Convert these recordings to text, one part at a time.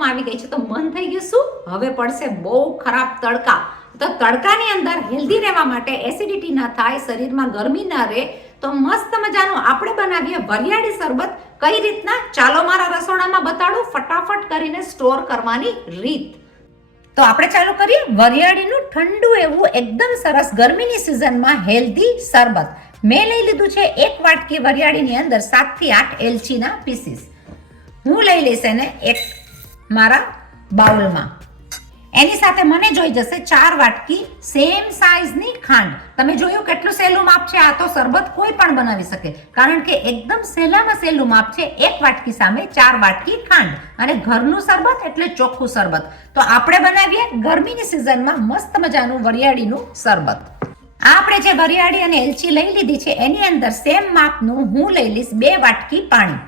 બનાવવામાં આવી ગઈ છે. તો મન થઈ ગયું શું, હવે પડશે બહુ ખરાબ તડકા. તો તડકાની અંદર હેલ્ધી રહેવા માટે, એસિડિટી ના થાય, શરીરમાં ગરમી ના રહે, તો મસ્ત મજાનું આપણે બનાવીએ વરિયાળી શરબત. કઈ રીતના, ચાલો મારા રસોડામાં બતાડું ફટાફટ કરીને સ્ટોર કરવાની રીત. તો આપણે ચાલુ કરીએ વરિયાળીનું ઠંડુ એવું એકદમ સરસ ગરમીની સિઝનમાં હેલ્ધી શરબત. મેં લઈ લીધું છે 1 વાટકી વરિયાળીની અંદર 7 થી 8 એલચીના પીસીસ. હું લઈ લઈશ એને એક મારા બાઉલમાં. એની સાથે મને જોઈ જશે 4 વાટકી સેમ સાઈઝની ખાંડ. તમે જોયું કેટલું સહેલું માપ છે. આ તો શરબત કોઈ પણ બનાવી શકે, કારણ કે એકદમ સહેલામાં સહેલું માપ છે. 1 વાટકી સામે 4 વાટકી ખાંડ. અને ઘરનું શરબત એટલે ચોખ્ખું શરબત. તો આપણે બનાવીએ ગરમીની સિઝનમાં મસ્ત મજાનું વરિયાળીનું શરબત. આ આપણે જે વરિયાળી અને એલચી લઈ લીધી છે એની અંદર સેમ માપનું હું લઈ લઈશ 2 વાટકી પાણી.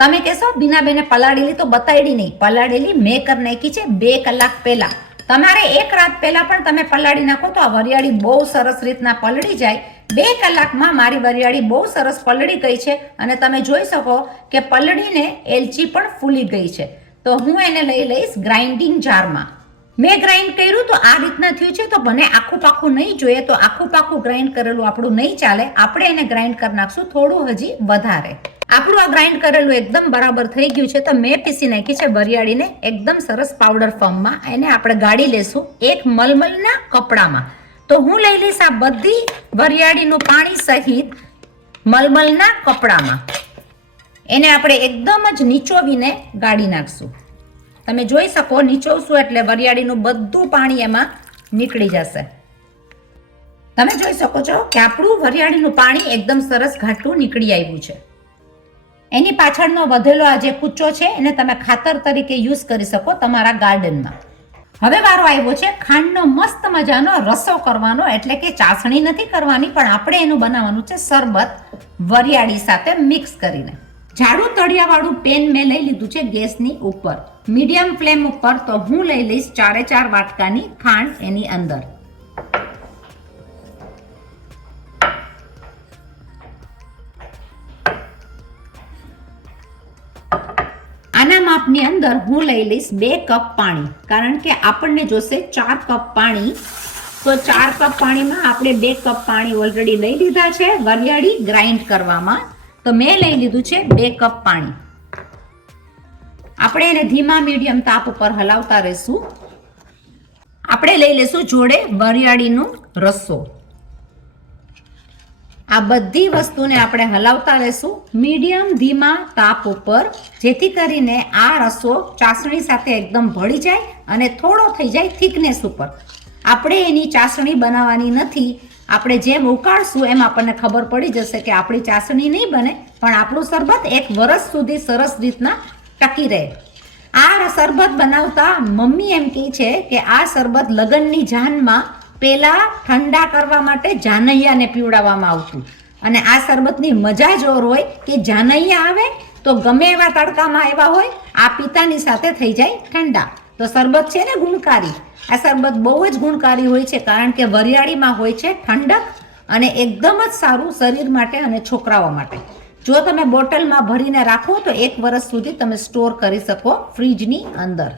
તમે કહેશો બીનાબેને પલાળેલી તો બતાડી નહીં. પલાળેલી મેં કરી નાખી છે 2 કલાક પહેલા. તમારે 1 રાત પહેલા પણ તમે પલાળી નાખો તો આ વરિયાળી બહુ સરસ રીતના પલળી જાય. 2 કલાકમાં મારી વરિયાળી બહુ સરસ પલળી ગઈ છે અને તમે જોઈ શકો કે પલળીને એલચી પણ ફૂલી ગઈ છે. તો હું એને લઈ લઈશ ગ્રાઇન્ડિંગ જારમાં. મેં ગ્રાઇન્ડ કર્યું તો આ રીતના થયું છે. તો મને આખું પાખું નહીં જોઈએ, તો આખું પાખું ગ્રાઇન્ડ કરેલું આપણું નહીં ચાલે. આપણે એને ગ્રાઇન્ડ કરી નાખશું થોડું હજી વધારે. આપણું આ ગ્રાઇન્ડ કરેલું એકદમ બરાબર થઈ ગયું છે. તો મેં પીસી નાખી છે વરિયાળીને એકદમ સરસ પાવડર ફોર્મમાં. એને આપણે ગાળી લેશું એક મલમલના કપડામાં. તો હું લઈ લઈશ આ બધી વરિયાળીનું પાણી સહિત મલમલના કપડામાં. એને આપણે એકદમ જ નીચોવીને ગાળી નાખશું. તમે જોઈ શકો નીચોવશું એટલે વરિયાળીનું બધું પાણી એમાં નીકળી જશે. તમે જોઈ શકો છો કે આપણું વરિયાળીનું પાણી એકદમ સરસ ઘાટું નીકળી આવ્યું છે. એની પાછળનો વધેલો આ જે કૂચો છે એને તમે ખાતર તરીકે યુઝ કરી શકો તમારા ગાર્ડનમાં. હવે વારો આવ્યો છે ખાંડનો મસ્ત મજાનો રસો કરવાનો, એટલે કે ચાસણી નથી કરવાની, પણ આપણે એનું બનાવવાનું છે શરબત વરિયાળી સાથે મિક્સ કરીને. જાડું તળિયાવાળું પેન મેં લઈ લીધું છે ગેસની ઉપર, મીડિયમ ફ્લેમ ઉપર. તો હું લઈ લઈશ 4 વાટકાની ખાંડ એની અંદર. આના માપની અંદર હું લઈ લઈશ 2 કપ પાણી, કારણ કે આપણને જોશે 4 કપ પાણી. તો 4 કપ પાણીમાં આપણે 2 કપ પાણી ઓલરેડી લઈ લીધા છે વરિયાળી ગ્રાઇન્ડ કરવામાં. તો મેં લઈ લીધું છે 2 કપ પાણી. આપણે એને ધીમા મીડિયમ તાપ ઉપર હલાવતા રહીશું. આપણે લઈ લઈશું જોડે વરિયાળીનું રસો. આ બધી વસ્તુને આપણે હલાવતા રહેશું મીડિયમ ધીમા તાપ ઉપર, જેથી કરીને આ રસો ચાસણી સાથે એકદમ ભળી જાય અને થોડો થઈ જાય થિકનેસ ઉપર. આપણે એની ચાસણી બનાવવાની નથી. આપણે જેમ ઉકાળશું એમ આપણને ખબર પડી જશે કે આપણી ચાસણી નહીં બને, પણ આપણું શરબત 1 વર્ષ સુધી સરસ રીતના ટકી રહે. આ શરબત બનાવતા મમ્મી એમ કહે છે કે આ શરબત લગ્નની જાનમાં પેલા ઠંડા કરવા માટે જાનૈયાને પીવડાવવામાં આવતું. અને આ શરબતની મજા જ ઓર હોય કે જાનૈયા આવે તો ગમે એવા તડકામાં આવ્યા હોય આ પિતાની સાથે થઈ જાય ઠંડા. તો શરબત છે ને ગુણકારી. આ શરબત બહુ જ ગુણકારી હોય છે, કારણ કે વરિયાળીમાં હોય છે ઠંડક અને એકદમ જ સારું શરીર માટે અને છોકરાઓ માટે. જો તમે બોટલમાં ભરીને રાખો તો 1 વર્ષ સુધી તમે સ્ટોર કરી શકો ફ્રીજની અંદર.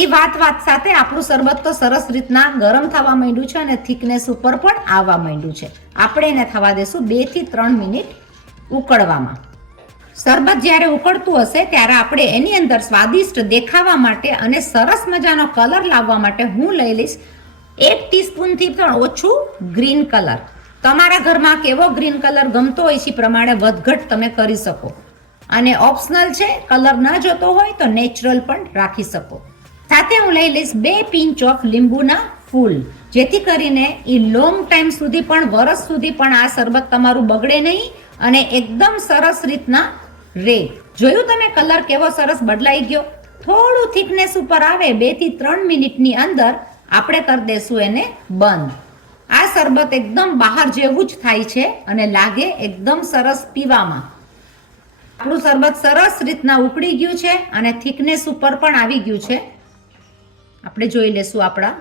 એ વાત સાથે આપણું શરબત તો સરસ રીતના ગરમ થવા માંડ્યું છે અને થિકનેસ ઉપર પણ આવવા માંડ્યું છે. આપણે એને થવા દેશું 2 થી 3 મિનિટ ઉકળવામાં. શરબત જ્યારે ઉકળતું હશે ત્યારે આપણે એની અંદર સ્વાદિષ્ટ દેખાવા માટે અને સરસ મજાનો કલર લાવવા માટે હું લઈ લઈશ 1 ટીસ્પૂનથી પણ ઓછું ગ્રીન કલર. તમારા ઘરમાં કેવો ગ્રીન કલર ગમતો હોય છે પ્રમાણે વધઘટ તમે કરી શકો. અને ઓપ્શનલ છે, કલર ન જોતો હોય તો નેચરલ પણ રાખી શકો. સાથે હું લઈ લઈશ 2 પિંચ ઓફ લીંબુના ફૂલ, જેથી કરીને એ લોંગ ટાઈમ સુધી પણ, વર્ષ સુધી પણ આ શરબત તમારું બગડે નહીં અને એકદમ સરસ રીતના રે. જોયું તમે કલર કેવો સરસ બદલાઈ ગયો. થોડું થિકનેસ ઉપર આવે 2 થી 3 મિનિટની અંદર આપણે કરી દેશું એને બંધ. આ શરબત એકદમ બહાર જેવું જ થાય છે અને લાગે એકદમ સરસ પીવામાં. આપણું શરબત સરસ રીતના ઉકળી ગયું છે અને થિકનેસ ઉપર પણ આવી ગયું છે. આપણે જોઈ લેશું આપણા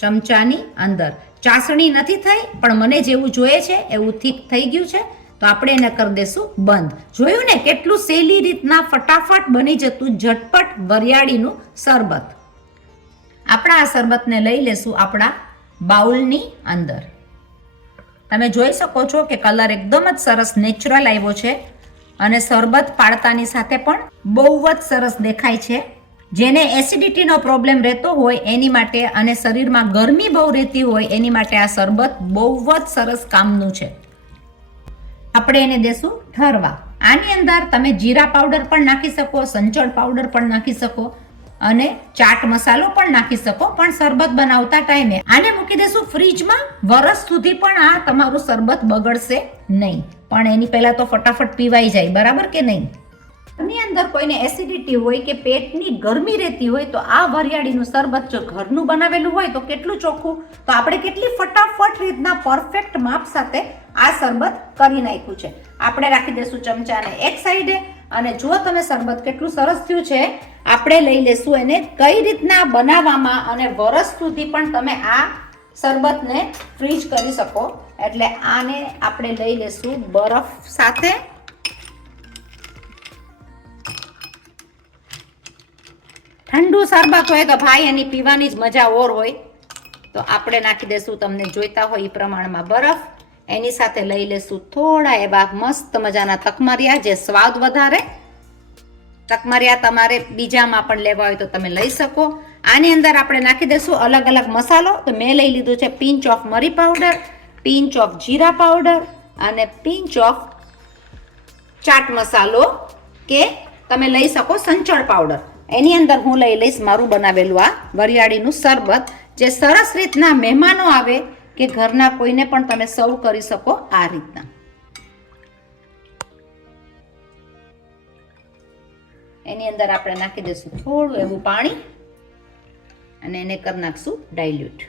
ચમચાની અંદર. ચાસણી નથી થઈ, પણ મને જેવું જોઈએ છે એવું થીક થઈ ગયું છે. તો આપણે એને કરી દેશું બંધ. જોયું ને કેટલું સહેલી રીતના ફટાફટ બની જતું ઝટપટ વરિયાળીનું શરબત. આપણા આ શરબતને લઈ લેશું આપણા બાઉલની અંદર. તમે જોઈ શકો છો કે કલર એકદમ જ સરસ નેચરલ આવ્યો છે અને શરબત પાડતાની સાથે પણ બહુ જ સરસ દેખાય છે. જેને એસિડિટીનો પ્રોબ્લેમ રહેતો હોય એની માટે અને શરીરમાં ગરમી બહુ રહેતી હોય એની માટે આ શરબત બહુ જ સરસ કામનું છે. આપણે એને દેશું ઠરવા. આની અંદર તમે જીરા પાવડર પણ નાખી શકો, સંચળ પાવડર પણ નાખી શકો અને ચાટ મસાલો પણ નાખી શકો, પણ શરબત બનાવતા ટાઈમે આને મૂકી દેશું ફ્રીજમાં. વરસ સુધી પણ આ તમારું શરબત બગડશે નહીં, પણ એની પહેલા તો ફટાફટ પીવાઈ જાય, બરાબર કે નહીં? આની અંદર કોઈને એસિડિટી હોય કે પેટની ગરમી રહેતી હોય તો આ વરિયાળીનું શરબત જો ઘરનું બનાવેલું હોય તો કેટલું ચોખ્ખું, તો આપણે કેટલી ફટાફટ રીતના પરફેક્ટ માપ સાથે આ શરબત કરી નાખ્યું છે. આપણે રાખી દઈશું ચમચાને એક સાઈડે અને જો તમે શરબત કેટલું સરસ થયું છે, આપણે લઈ લેશું એને કઈ રીતના બનાવવામાં અને વરસ સુધી પણ તમે આ શરબતને ફ્રીજ કરી શકો. એટલે આને આપણે લઈ લેશું બરફ સાથે. ઠંડુ શરબત હોય તો ભાઈ એની પીવાની જ મજા ઓર હોય. તો આપણે નાખી દેશું તમને જોઈતા હોય એ પ્રમાણમાં બરફ. એની સાથે લઈ લેશું થોડા એવા મસ્ત મજાના તકમરિયા, જે સ્વાદ વધારે. તકમરિયા તમારે બીજામાં પણ લેવા હોય તો તમે લઈ શકો. આની અંદર આપણે નાખી દેશું અલગ અલગ મસાલો. તો મેં લઈ લીધું છે પિંચ ઓફ મરી powder, pinch of jeera powder અને પિંચ ઓફ ચાટ મસાલો, કે તમે લઈ શકો સંચળ પાવડર. એની અંદર હું લઈ લઈશ મારું બનાવેલું આ વરિયાળીનું શરબત, જે સરસ રીતના મહેમાનો આવે કે ઘરના કોઈને પણ તમે સર્વ કરી શકો આ રીતના. એની અંદર આપણે નાખી દઈશું થોડું એવું પાણી અને એને કરી નાખશું ડાયલ્યુટ.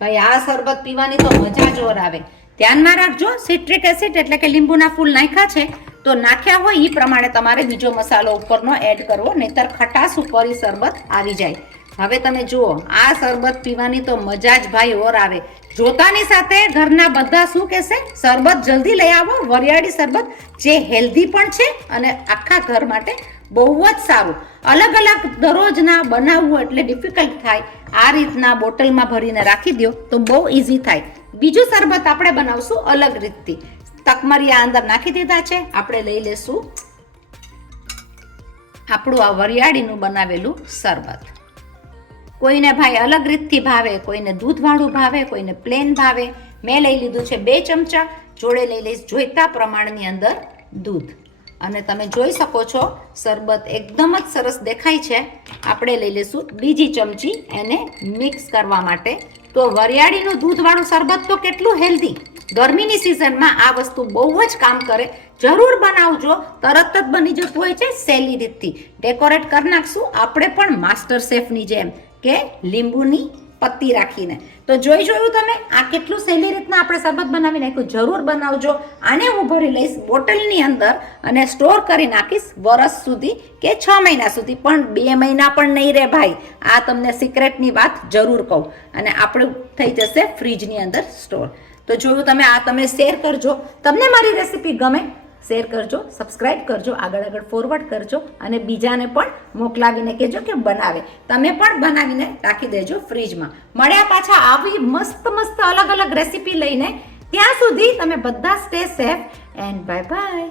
ભાઈ આ શરબત પીવાની તો મજા જ ઓર આવે. ધ્યાનમાં રાખજો, સિટ્રિક એસિડ એટલે કે લીંબુના ફૂલ નાખ્યા છે તો નાખ્યા હોય એ પ્રમાણે તમારે બીજો મસાલો ઉપરનો એડ કરવો, નહીતર ખટાશ ઉપર એ શરબત આવી જાય. હવે તમે જુઓ, આ શરબત પીવાની તો મજા જ ભાઈ ઓર આવે. જોતાની સાથે ઘરના બધા શું કહેશે, શરબત જલ્દી લઈ આવો, વરિયાળી શરબત, જે હેલ્ધી પણ છે અને આખા ઘર માટે બહુ જ સારું. અલગ અલગ દરરોજના બનાવવું એટલે ડિફિકલ્ટ થાય. આ રીતના બોટલમાં ભરીને રાખી દો તો બહુ ઇઝી થાય. બીજું શરબત આપણે બનાવશું અલગ રીતથી. તકમરિયા અંદર નાખી દીધા છે. આપણે લઈ લેશું આપણું આ વરિયાળીનું બનાવેલું શરબત. કોઈને ભાઈ અલગ રીતથી ભાવે, કોઈને દૂધવાળું ભાવે, કોઈને પ્લેન ભાવે. મેં લઈ લીધું છે 2 ચમચા. જોડે લઈ લઈશ જોઈતા પ્રમાણની અંદર દૂધ. અને તમે જોઈ શકો છો શરબત એકદમ જ સરસ દેખાય છે. આપણે લઈ લઈશું બીજી ચમચી એને મિક્સ કરવા માટે. તો વરિયાળીનું દૂધવાળું શરબત તો કેટલું હેલ્ધી. ગરમીની સિઝનમાં આ વસ્તુ બહુ જ કામ કરે. જરૂર બનાવજો, તરત જ બની જતું હોય છે સહેલી રીતથી. ડેકોરેટ કરી નાખશું આપણે પણ માસ્ટર શેફની જેમ, કે લીંબુની પત્તી રાખીને. તો જોયું તમે આ કેટલું સહેલી રીતના આપણે શરબત બનાવી નાખ્યું. જરૂર બનાવજો. આને હું ભરી લઈશ બોટલની અંદર અને સ્ટોર કરી નાખીશ વરસ સુધી કે 6 મહિના સુધી, પણ 2 મહિના પણ નહીં રહે ભાઈ. આ તમને સિક્રેટની વાત જરૂર કહું. અને આપણું થઈ જશે ફ્રીજની અંદર સ્ટોર. તો જોયું તમે, આ તમે શેર કરજો. તમને મારી રેસીપી ગમે, શેર કરજો, સબસ્ક્રાઇબ કરજો, આગળ ફોરવર્ડ કરજો અને બીજાને પણ મોકલાવીને કહેજો કે બનાવે. તમે પણ બનાવીને રાખી દેજો ફ્રીજમાં. મળ્યા પાછા આવી મસ્ત અલગ અલગ રેસીપી લઈને. ત્યાં સુધી તમે બધા stay safe and bye bye.